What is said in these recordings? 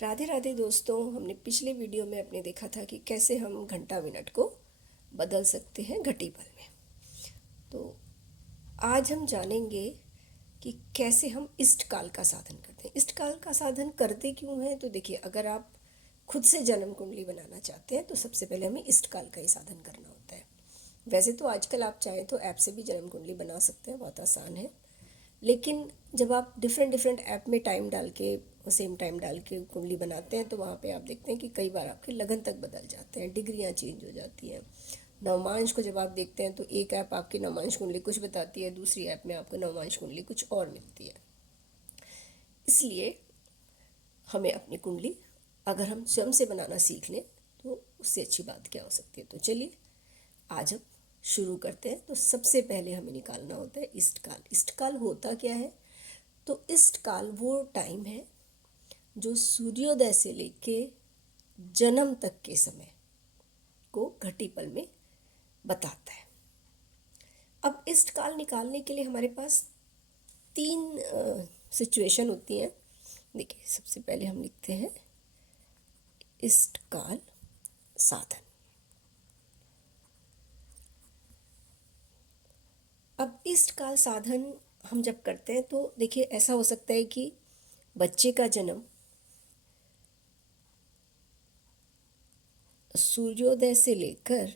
राधे राधे दोस्तों। हमने पिछले वीडियो में अपने देखा था कि कैसे हम घंटा मिनट को बदल सकते हैं घटी पल में। तो आज हम जानेंगे कि कैसे हम इष्ट काल का साधन करते हैं। इष्ट काल का साधन करते क्यों हैं? तो देखिए, अगर आप खुद से जन्म कुंडली बनाना चाहते हैं तो सबसे पहले हमें इष्ट काल का ही साधन करना होता है। वैसे तो आजकल आप चाहें तो ऐप से भी जन्म कुंडली बना सकते हैं, बहुत आसान है। लेकिन जब आप डिफरेंट डिफरेंट ऐप में टाइम डाल के सेम टाइम डाल के कुंडली बनाते हैं तो वहाँ पे आप देखते हैं कि कई बार आपके लगन तक बदल जाते हैं, डिग्रियाँ चेंज हो जाती हैं। नवमांश को जब आप देखते हैं तो एक ऐप आपकी नवमांश कुंडली कुछ बताती है, दूसरी ऐप में आपको नवमांश कुंडली कुछ और मिलती है। इसलिए हमें अपनी कुंडली अगर हम स्वयं से बनाना सीख लें तो उससे अच्छी बात क्या हो सकती है। तो चलिए आज हम शुरू करते हैं। तो सबसे पहले हमें निकालना होता है इष्ट काल। इष्ट काल होता क्या है? तो इष्ट काल वो टाइम है जो सूर्योदय से लेके जन्म तक के समय को घटी पल में बताता है। अब इष्ट काल निकालने के लिए हमारे पास तीन सिचुएशन होती हैं। देखिए, सबसे पहले हम लिखते हैं इष्ट काल साधन। अब इष्ट काल साधन हम जब करते हैं तो देखिए, ऐसा हो सकता है कि बच्चे का जन्म सूर्योदय से लेकर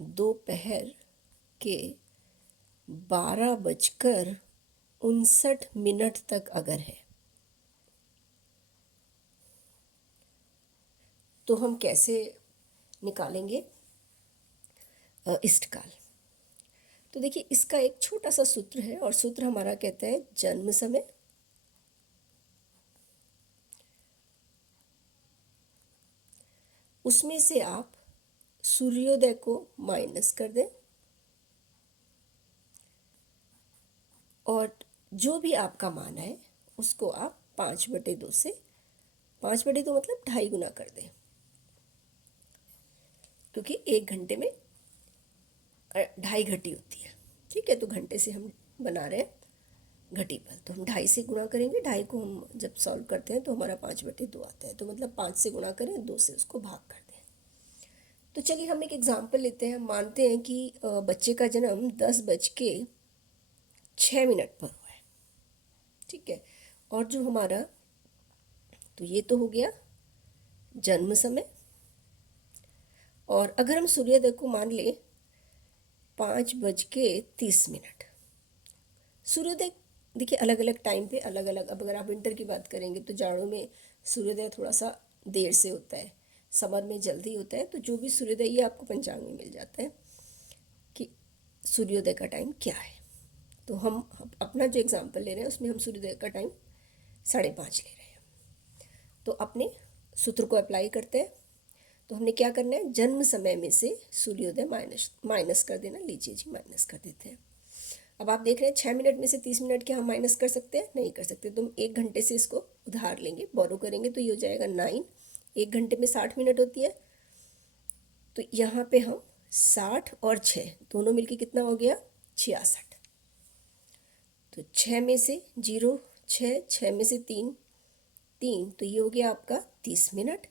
दोपहर के 12:59 तक अगर है तो हम कैसे निकालेंगे इष्ट काल? तो देखिए, इसका एक छोटा सा सूत्र है और सूत्र हमारा कहता है जन्म समय उसमें से आप सूर्योदय को माइनस कर दें और जो भी आपका मान है उसको आप 5/2 से 5/2 मतलब 2.5 गुना कर दें, क्योंकि 1 घंटे में 2.5 घटी होती है। ठीक है, तो घंटे से हम बना रहे हैं घटी पल, तो हम 2.5 से गुणा करेंगे। 2.5 को हम जब सॉल्व करते हैं तो हमारा 5/2 आता है, तो मतलब 5 से गुणा करें, 2 से उसको भाग कर दें। तो चलिए हम एक एग्जाम्पल लेते हैं। मानते हैं कि बच्चे का जन्म 10:06 पर हुआ है। ठीक है, और जो हमारा, तो ये तो हो गया जन्म समय। और अगर हम सूर्योदय को मान लें 5:30। सूर्योदय देखिए अलग अलग टाइम पे अलग अलग, अब अगर आप विंटर की बात करेंगे तो जाड़ों में सूर्योदय थोड़ा सा देर से होता है, समर में जल्दी होता है। तो जो भी सूर्योदय, ये आपको पंचांग में मिल जाता है कि सूर्योदय का टाइम क्या है। तो हम अपना जो एग्जाम्पल ले रहे हैं उसमें हम सूर्योदय का टाइम 5:30 ले रहे हैं। तो अपने सूत्र को अप्लाई करते हैं। तो हमने क्या करना है, जन्म समय में से सूर्योदय माइनस कर देना। लीजिए जी, माइनस कर देते हैं। अब आप देख रहे हैं 6 मिनट में से 30 मिनट के हम माइनस कर सकते हैं? नहीं कर सकते। तो हम 1 घंटे से इसको उधार लेंगे, बोरो करेंगे, तो ये हो जाएगा 9। 1 घंटे में 60 मिनट होती है, तो यहाँ पे हम 60 और 6 दोनों मिलके कितना हो गया? 66। तो 6 में से 0 6, 6 में से 3 3, तो ये हो गया आपका 30 मिनट।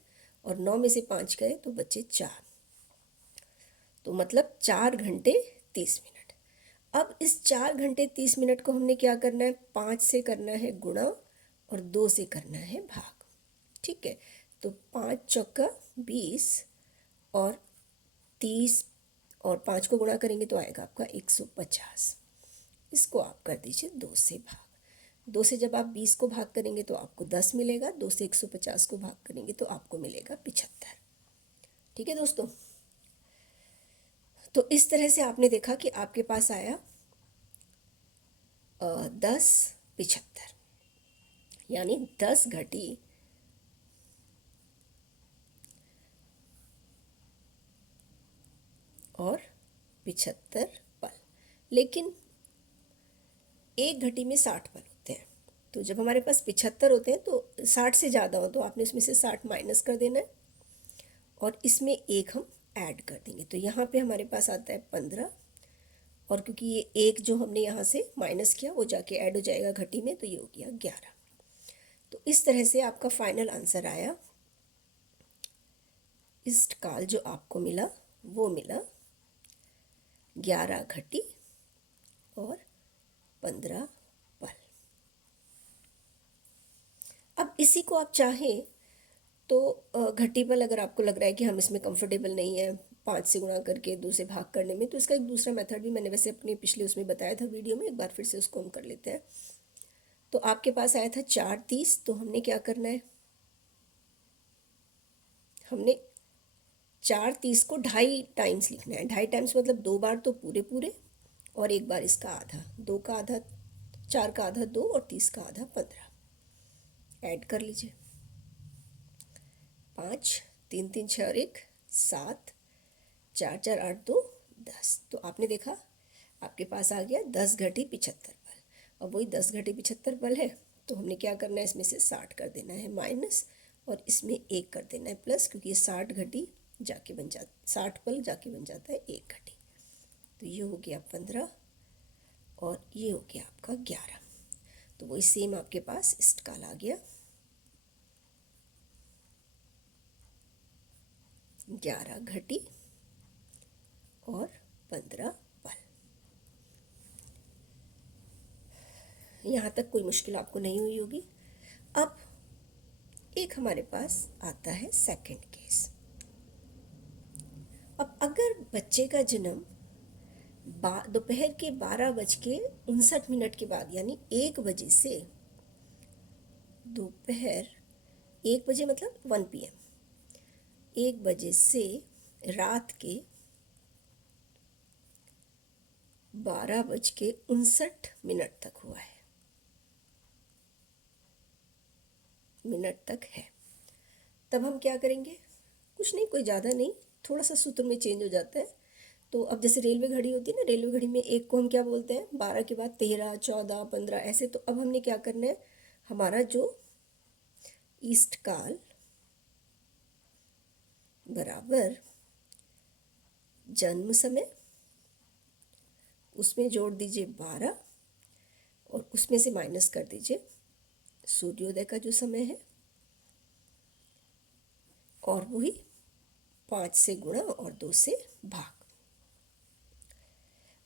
और 9 में से 5 गए तो बचे 4, तो मतलब 4 घंटे 30 मिनट। अब इस 4 घंटे 30 मिनट को हमने क्या करना है, 5 से करना है गुणा और 2 से करना है भाग। ठीक है, तो 5 चौका 20 और 30 और 5 को गुणा करेंगे तो आएगा आपका 150। इसको आप कर दीजिए 2 से भाग। 2 से जब आप 20 को भाग करेंगे तो आपको 10 मिलेगा, 2 से 150 को भाग करेंगे तो आपको मिलेगा 75। ठीक है दोस्तों, तो इस तरह से आपने देखा कि आपके पास आया 10:75, यानी 10 घटी और 75 पल। लेकिन 1 घटी में 60 पल होते हैं, तो जब हमारे पास 75 होते हैं तो 60 से ज़्यादा हो तो आपने इसमें से 60 माइनस कर देना है और इसमें 1 हम ऐड कर देंगे। तो यहाँ पे हमारे पास आता है 15 और क्योंकि ये एक जो हमने यहाँ से माइनस किया वो जाके ऐड हो जाएगा घटी में, तो ये हो गया 11। तो इस तरह से आपका फाइनल आंसर आया। इष्टकाल जो आपको मिला वो मिला 11 घटी और 15 पल। अब इसी को आप चाहें तो घटी पल अगर आपको लग रहा है कि हम इसमें कंफर्टेबल नहीं है 5 से गुणा करके 2 से भाग करने में, तो इसका एक दूसरा मेथड भी मैंने वैसे अपने पिछले उसमें बताया था वीडियो में, एक बार फिर से उसको हम कर लेते हैं। तो आपके पास आया था 4 30, तो हमने क्या करना है, हमने 4 30 को 2.5 टाइम्स लिखना है। 2.5 टाइम्स मतलब 2 बार तो पूरे पूरे और 1 बार इसका आधा। 2 का आधा 4 का आधा 2 और 30 का आधा 15। ऐड कर लीजिए, 5 3 3 6 और 1 7, 4 4 8 2 10। तो आपने देखा आपके पास आ गया 10 घटी 75 पल। अब वही 10 घटी 75 पल है, तो हमने क्या करना है, इसमें से 60 कर देना है माइनस और इसमें 1 कर देना है प्लस, क्योंकि ये 60 घटी जाके बन जाता 60 पल जाके बन जाता है 1 घटी। तो ये हो गया 15 और ये हो गया आपका 11। तो वही सेम आपके पास इष्टकाल आ गया 11 घटी और 15 पल। यहाँ तक कोई मुश्किल आपको नहीं हुई होगी। अब एक हमारे पास आता है सेकंड केस। अब अगर बच्चे का जन्म दोपहर के 12:59 के बाद, यानी 1 बजे से, दोपहर 1 बजे मतलब 1 PM, 1 बजे से रात के 12:59 तक हुआ है, मिनट तक है, तब हम क्या करेंगे, कुछ नहीं, कोई ज़्यादा नहीं, थोड़ा सा सूत्र में चेंज हो जाता है। तो अब जैसे रेलवे घड़ी होती है ना, रेलवे घड़ी में एक को हम क्या बोलते हैं, 12 के बाद 13 14 15 ऐसे। तो अब हमने क्या करना है, हमारा जो ईस्ट बराबर जन्म समय, उसमें जोड़ दीजिए 12 और उसमें से माइनस कर दीजिए सूर्योदय का जो समय है, और वही 5 से गुणा और 2 से भाग।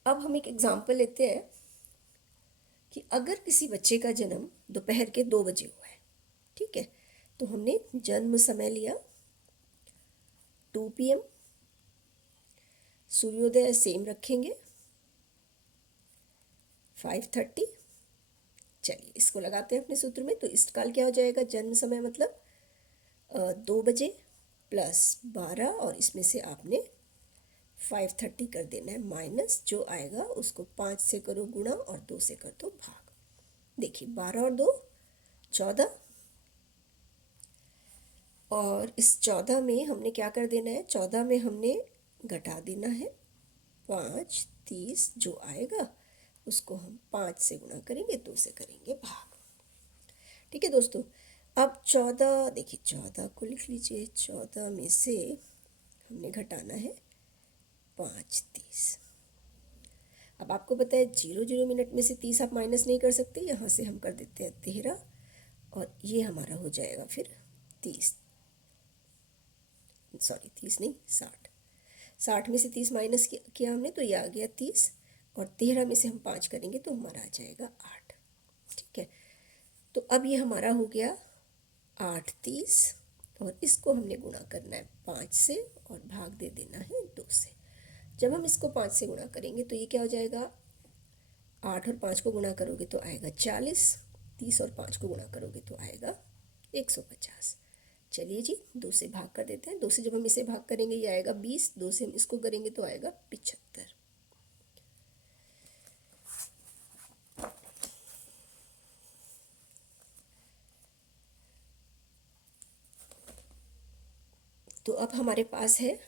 अब हम एक एग्जाम्पल लेते हैं कि अगर किसी बच्चे का जन्म दोपहर के 2 बजे हुआ है, ठीक है, तो हमने जन्म समय लिया 2 PM, सूर्योदय सेम रखेंगे 5:30। चलिए इसको लगाते हैं अपने सूत्र में। तो इष्टकाल क्या हो जाएगा, जन्म समय मतलब 2 बजे प्लस 12 और इसमें से आपने 5:30 कर देना है माइनस, जो आएगा उसको 5 से करो गुणा और 2 से कर दो भाग। देखिए 12 और 2 14, और इस 14 में हमने क्या कर देना है, 14 में हमने घटा देना है 5 30, जो आएगा उसको हम 5 से गुणा करेंगे, 2 से करेंगे भाग। ठीक है दोस्तों, अब 14 देखिए, 14 को लिख लीजिए, 14 में से हमने घटाना है 5 30। अब आपको पता है 0 मिनट में से 30 आप माइनस नहीं कर सकते, यहाँ से हम कर देते हैं 13 और ये हमारा हो जाएगा फिर 30, सॉरी 30 नहीं 60। 60 में से 30 माइनस किया हमने, तो ये आ गया 30 और 13 में से हम 5 करेंगे तो हमारा आ जाएगा 8। ठीक है, तो अब ये हमारा हो गया 8 30 और इसको हमने गुणा करना है 5 से और भाग दे देना है 2 से। जब हम इसको 5 से गुणा करेंगे तो ये क्या हो जाएगा, 8 और 5 को गुणा करोगे तो आएगा 40, 30 और 5 को गुणा करोगे तो आएगा 150। चलिए जी 2 से भाग कर देते हैं। 2 से जब हम इसे भाग करेंगे ये आएगा 20, 2 से हम इसको करेंगे तो आएगा 75। तो अब हमारे पास है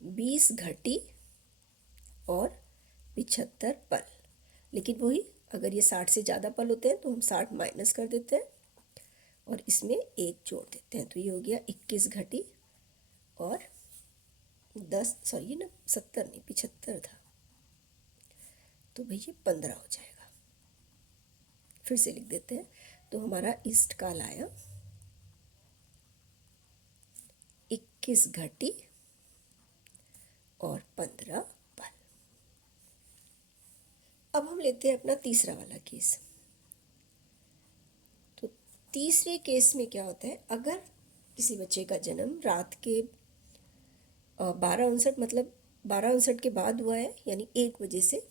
20 घटी और 75 पल, लेकिन वही अगर ये 60 से ज़्यादा पल होते हैं तो हम 60 माइनस कर देते हैं और इसमें 1 जोड़ देते हैं, तो ये हो गया 21 घटी और 10, सॉरी ना 70 नहीं 75 था, तो भाई ये 15 हो जाएगा। फिर से लिख देते हैं। तो हमारा ईस्ट काल आया 21 घटी और 15 पल। अब हम लेते हैं अपना तीसरा वाला केस। तो तीसरे केस में क्या होता है, अगर किसी बच्चे का जन्म रात के 12:59 मतलब 12:59 के बाद हुआ है, यानी 1 बजे से,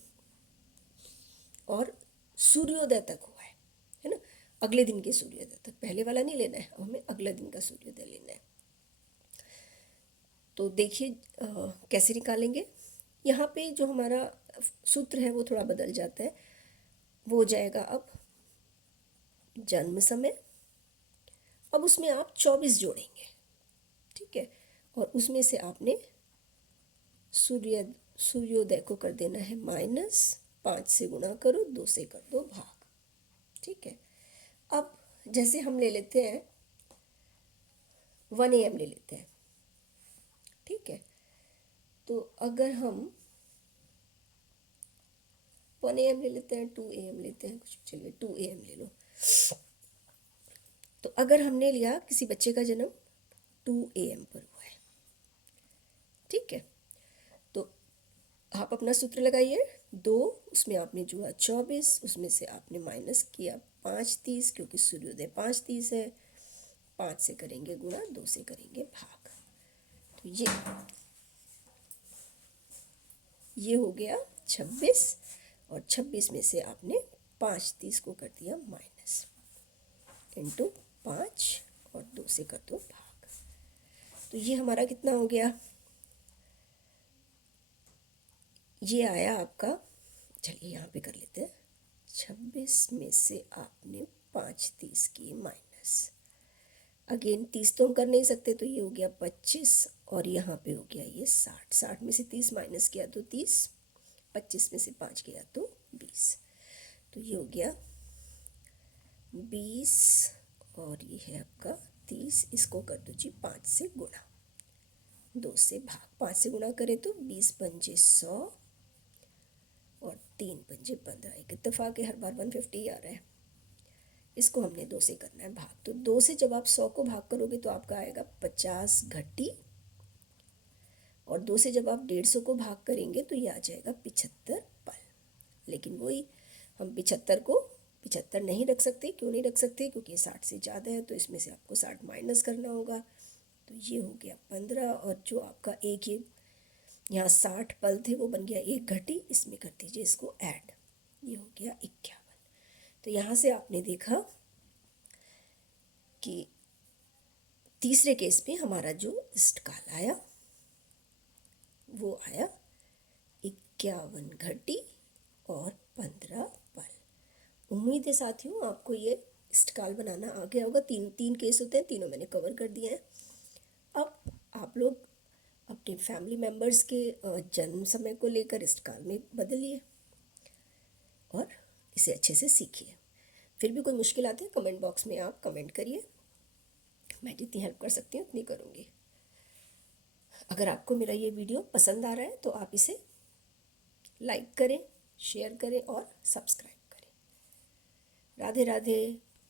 और सूर्योदय तक हुआ है ना, अगले दिन के सूर्योदय तक। पहले वाला नहीं लेना है, अब हमें अगले दिन का सूर्योदय लेना है। तो देखिए कैसे निकालेंगे। यहाँ पे जो हमारा सूत्र है वो थोड़ा बदल जाता है। वो हो जाएगा अब जन्म समय। अब उसमें आप 24 जोड़ेंगे, ठीक है, और उसमें से आपने सूर्योदय को कर देना है माइनस, 5 से गुणा करो, 2 से कर दो भाग, ठीक है। अब जैसे हम ले लेते हैं 1 AM ले लेते हैं, ठीक है। तो अगर हम 1 AM ले लेते हैं, 2 AM लेते हैं, कुछ चलिए 2 AM ले लो। तो अगर हमने लिया किसी बच्चे का जन्म 2 AM पर हुआ है, ठीक है, तो आप अपना सूत्र लगाइए। 2, उसमें आपने जोड़ा 24, उसमें से आपने माइनस किया 5/30, क्योंकि सूर्योदय 5/30 है। 5 से करेंगे गुणा, 2 से करेंगे भाग। तो ये हो गया 26, और 26 में से आपने 5/30 को कर दिया माइनस, इंटू 5 और 2 से कर दो भाग। तो ये हमारा कितना हो गया, ये आया आपका, चलिए यहाँ पे कर लेते हैं। 26 में से आपने 5/30 की माइनस, अगेन 30 तो हम कर नहीं सकते, तो ये हो गया 25, और यहाँ पे हो गया ये 60। 60 में से 30 माइनस किया तो 30, 25 में से 5 किया तो 20। तो ये हो गया 20, और ये है आपका 30। इसको कर दो जी 5 से गुणा, 2 से भाग। 5 से गुणा करें तो 20 पंजे 100 और 3 पंजे 15। एक इत्तेफाक है, हर बार 150 ही आ रहा है। इसको हमने 2 से करना है भाग। तो 2 से जब आप 100 को भाग करोगे तो आपका आएगा 50 घटी, और 2 से जब आप 150 को भाग करेंगे तो ये आ जाएगा 75 पल। लेकिन वही, हम 75 को 75 नहीं रख सकते। क्यों नहीं रख सकते, क्योंकि ये 60 से ज़्यादा है, तो इसमें से आपको 60 माइनस करना होगा। तो ये हो गया 15, और जो आपका एक ये यहाँ 60 पल थे वो बन गया 1 घटी, इसमें कर दीजिए इसको ऐड, ये हो गया 51। तो यहाँ से आपने देखा कि तीसरे केस में हमारा जो इष्टकाल आया वो आया 51 घटी और 15 पल। उम्मीद है साथियों आपको ये इष्टकाल बनाना आ गया होगा। तीन केस होते हैं, तीनों मैंने कवर कर दिए हैं। अब आप लोग अपने फैमिली मेम्बर्स के जन्म समय को लेकर इष्टकाल में बदलिए और इसे अच्छे से सीखिए। फिर भी कोई मुश्किल आती है, कमेंट बॉक्स में आप कमेंट करिए, मैं जितनी हेल्प कर सकती हूँ उतनी करूँगी। अगर आपको मेरा ये वीडियो पसंद आ रहा है तो आप इसे लाइक करें, शेयर करें और सब्सक्राइब करें। राधे राधे।